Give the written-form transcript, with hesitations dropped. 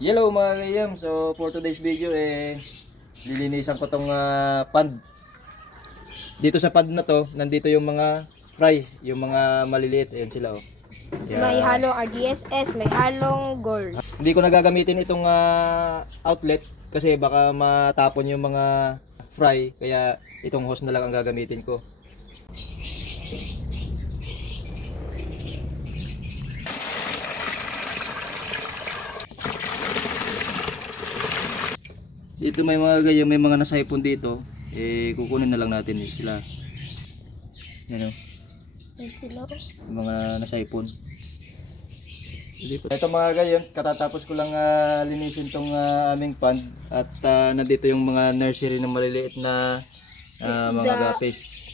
Hello mga kayam, so for today's video lilinisan ko tong pond. Dito sa pond na to, nandito yung mga fry, yung mga maliliit, ayan sila oh. May halong RDSS, may halong gold. Hindi ko nagagamitin itong outlet kasi baka matapon yung mga fry, kaya itong hose na lang ang gagamitin ko. Dito may mga ganyan, may mga nasaipon dito. Kukunin na lang natin sila. Yan o, yung mga nasaipon. Ito mga ganyan, katatapos ko lang linisin tong aming pond. At nandito yung mga nursery na maliliit na mga gapis.